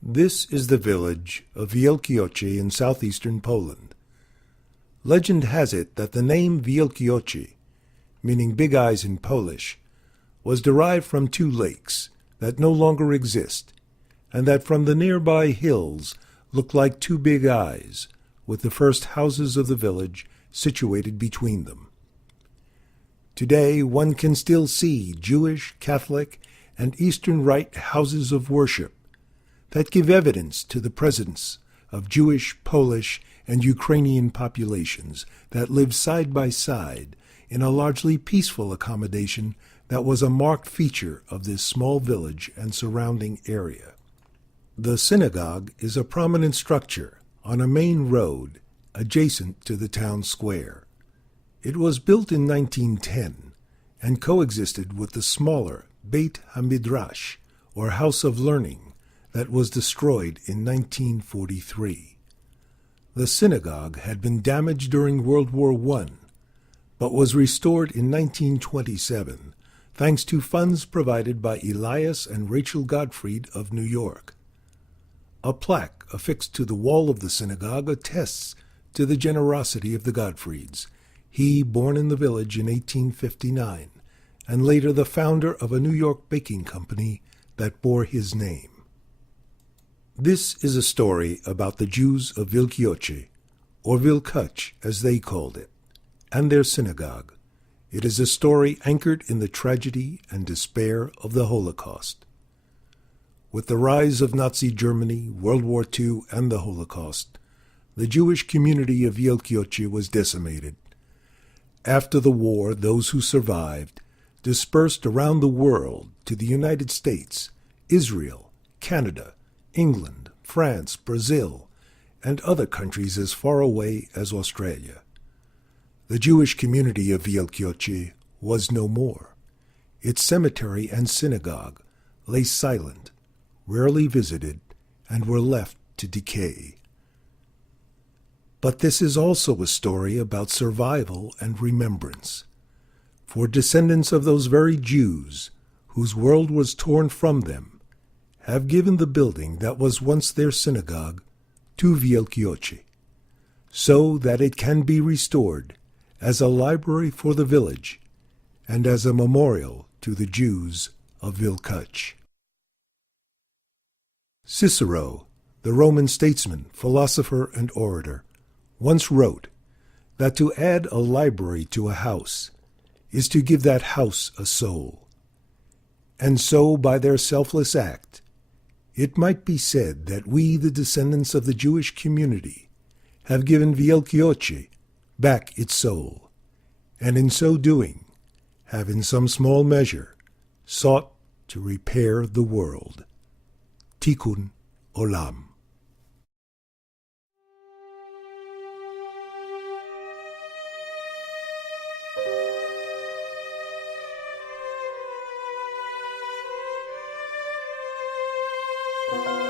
This is the village of Wielkie Oczy in southeastern Poland. Legend has it that the name Wielkie Oczy, meaning big eyes in Polish, was derived from two lakes that no longer exist, and that from the nearby hills looked like two big eyes, with the first houses of the village situated between them. Today one can still see Jewish, Catholic, and Eastern Rite houses of worship that give evidence to the presence of Jewish, Polish, and Ukrainian populations that live side by side in a largely peaceful accommodation that was a marked feature of this small village and surrounding area. The synagogue is a prominent structure on a main road adjacent to the town square. It was built in 1910 and coexisted with the smaller Beit HaMidrash, or House of Learning, that was destroyed in 1943. The synagogue had been damaged during World War I, but was restored in 1927 thanks to funds provided by Elias and Rachel Gottfried of New York. A plaque affixed to the wall of the synagogue attests to the generosity of the Gottfrieds, he born in the village in 1859, and later the founder of a New York baking company that bore his name. This is a story about the Jews of Wielkie Oczy, or Wilkuch as they called it, and their synagogue. It is a story anchored in the tragedy and despair of the Holocaust. With the rise of Nazi Germany, World War II, and the Holocaust, the Jewish community of Wielkie Oczy was decimated. After the war, those who survived dispersed around the world to the United States, Israel, Canada, England, France, Brazil, and other countries as far away as Australia. The Jewish community of Wielkie Oczy was no more. Its cemetery and synagogue lay silent, rarely visited, and were left to decay. But this is also a story about survival and remembrance. For descendants of those very Jews whose world was torn from them have given the building that was once their synagogue to Wielkie Oczy, so that it can be restored as a library for the village and as a memorial to the Jews of Wilkuch. Cicero, the Roman statesman, philosopher, and orator, once wrote that to add a library to a house is to give that house a soul. And so, by their selfless act, it might be said that we, the descendants of the Jewish community, have given Wielkie Oczy back its soul, and in so doing, have in some small measure sought to repair the world. Tikkun Olam. Thank you.